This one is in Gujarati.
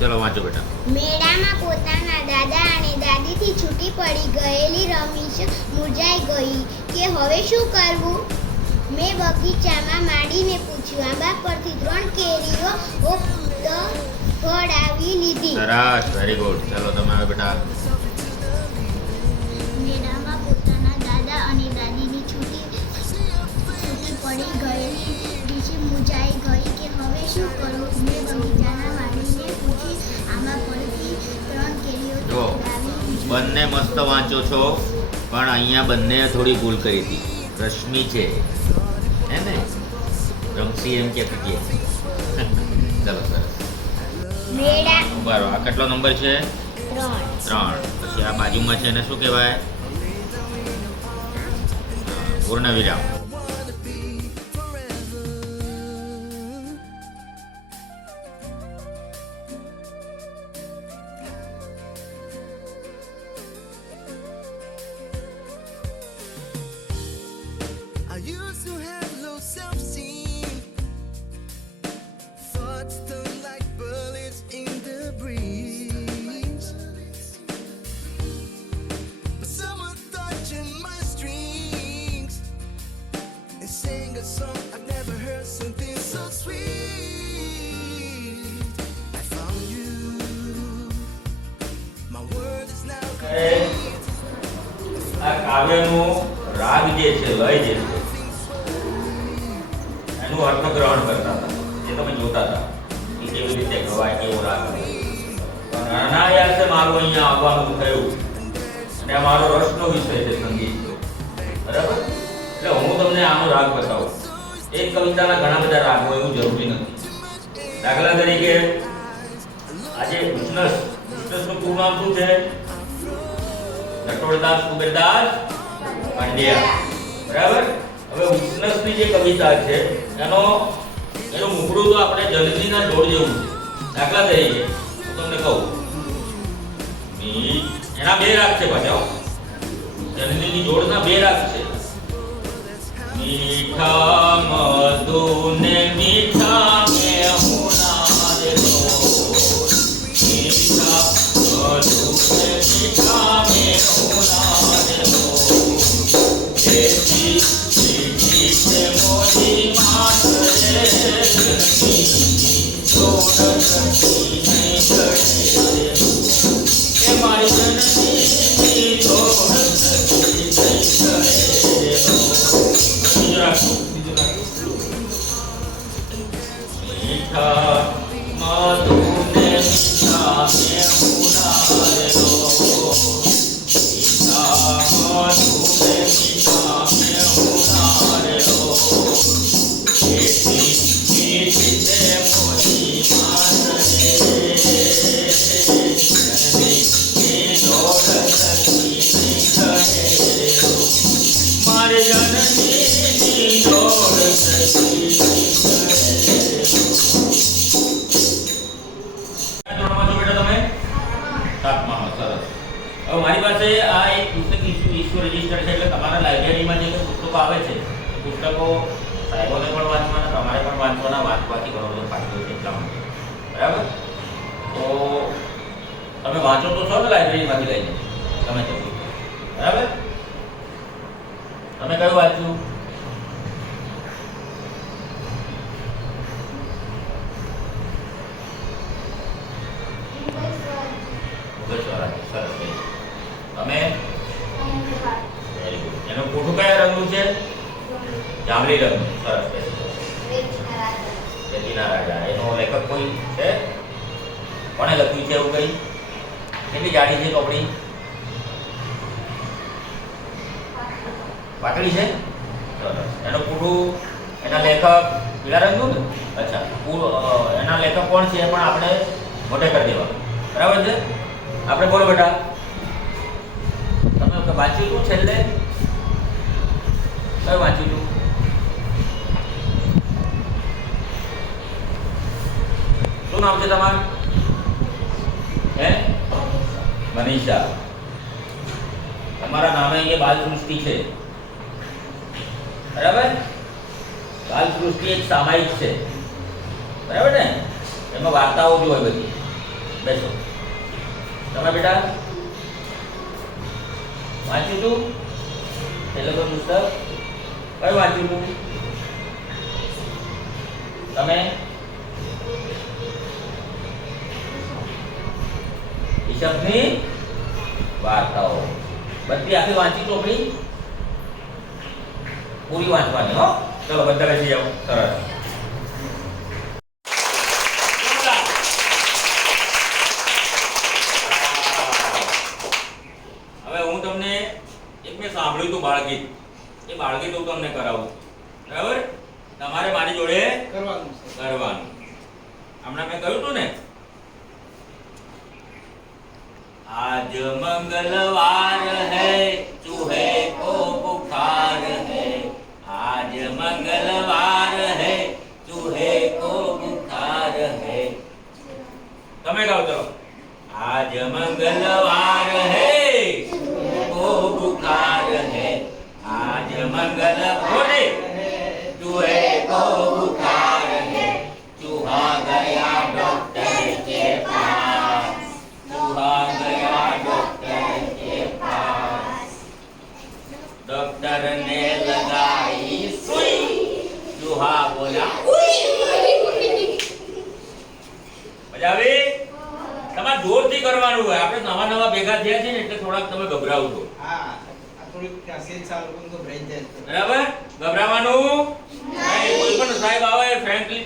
ચલો વાંચો બેટા. મેળામાં પોતાના દાદા અને દાદીથી છૂટી પડી ગયેલી રમીશ મૂંઝાઈ ગઈ કે હવે શું કરવું? મેં બગીચામાં માંડીને પૂછ્યું આંબા પરથી ત્રણ કેરીઓ ફળ ફળાવી લીધી. સરસ વેરી ગુડ ચલો તમે હવે બેટા. મેળામાં પોતાના દાદા અને દાદીની છૂટી છૂટી પડી ગયેલી બીજી મૂંઝાઈ ગઈ કે હવે શું કરું મેં બગીચાના બંને મસ્ત વાંચો છો. પણ અહીંયા બંને થોડી ભૂલ કરી હતી. રશ્મિ છે. હે ને? રમસી એમ કે ચલો સરસ. બરાબર આ કેટલો નંબર છે? ત્રણ. ત્રણ. પછી આ બાજુમાં છે એને શું કહેવાય? પૂર્ણ વિરામ આ રાગ જે છે, લય જે છે, એનું અર્થગ્રહણ કરતા હતા. એ તમે જોતા હતા કે કેવી રીતે ગવાય, કેવો રાગ. પણ અનાયાસે મારું અહીંયા આવવાનું થયું. અને આ મારો રસનો વિષય છે સંગીતનો બરાબર? એટલે હું તમને આનો રાગ બતાવું. એક કવિતાના ઘણા બધા રાગ હોય, એવું જરૂરી નથી. દાખલા તરીકે આજે કૃષ્ણસ કૃષ્ણસનું પૂરું નામ શું છે? નટવરદાસ કુબેરદાસ પાંડ્યા. બરાબર? હવે ઉષ્ણસની જે કવિતા છે, એનો એનું મુકડું તો આપણે જલ્દીના ઢોળ જેવું છે. દાખલા તરીકે, હું તમને કહું. એના બે રાગ છે પાછા જલ્દીની જોડના બે રાગ છે. મીઠા મધુ પુસ્તકો આવે છે પુસ્તકો સાહેબોને પણ વાંચવાના, તમારે પણ વાંચવાના, વાંચવાથી ઘણો બધો ફાયદો છે એટલા માટે. બરાબર? તો તમે વાંચો તો છો ને લાઇબ્રેરીમાંથી લઈને? તમે બરાબર? તમે કયું વાંચ્યું ભૂગેશ્વરા સરસ very good. તમે વેરી ગુડ એનું ફોટો કયા રંગનું છે જાંબલી રંગનું સરસ. રેતીના રાજા એનો લેખક કોઈ છે? કોને લખ્યું છે એવું કઈ? કેટલી જાડી છે ચોપડી? પાતળી છે? સરસ. એનું પૂરું એના લેખક પીળા રંગનું ને? અચ્છા. પૂરું એના લેખક કોણ છે એ પણ આપણે મોટે કરી દેવા બરાબર છે? આપણે બોલો બેટા. તમે વાંચ્યું હતું છેલ્લે. કયું વાંચ્યું હતું શું નામ છે તમારું? હે? મનીષા. તમારા નામે અહીંયા બાલ સૃષ્ટિ છે. બરાબર? બાલ સૃષ્ટિ એક સામાયિક છે. બરાબર ને? એમાં વાર્તાઓ જ હોય બધી. બેસો. તમે બેટા? વાંચ્યું તું? પેલો કોઈ પુસ્તક? કયું વાંચ્યું તું? તમે? ઈશપની વાર્તાઓ બધી આખી વાંચી ચોપડી પૂરી વાંચવાની હો. ચલો બધા લઈ જાઓ સરસ. હવે હું તમને એક મેં સાંભળ્યું હતું બાળગીત. એ બાળગીત હું તમને કરાવું. બરાબર? તમારે મારી જોડે કરવાનું કરવાનું. હમણાં મેં કહ્યું હતું ને आज मंगलवार है चूहे को बुखार है आज मंगलवार है चूहे को बुखार है તમે ગાઓ ચલો आज मंगलवार है को बुखार है आज मंगल बोले चूहे को बुखार મજા આવી તમારે જોરથી કરવાનું હોય. આપણે નવા નવા ભેગા થયા છે ને એટલે થોડાક તમે ગભરાવ છો હા બરાબર? ગભરાવાનું? નહીં. કોઈ પણ સાહેબ આવે ફ્રેન્કલી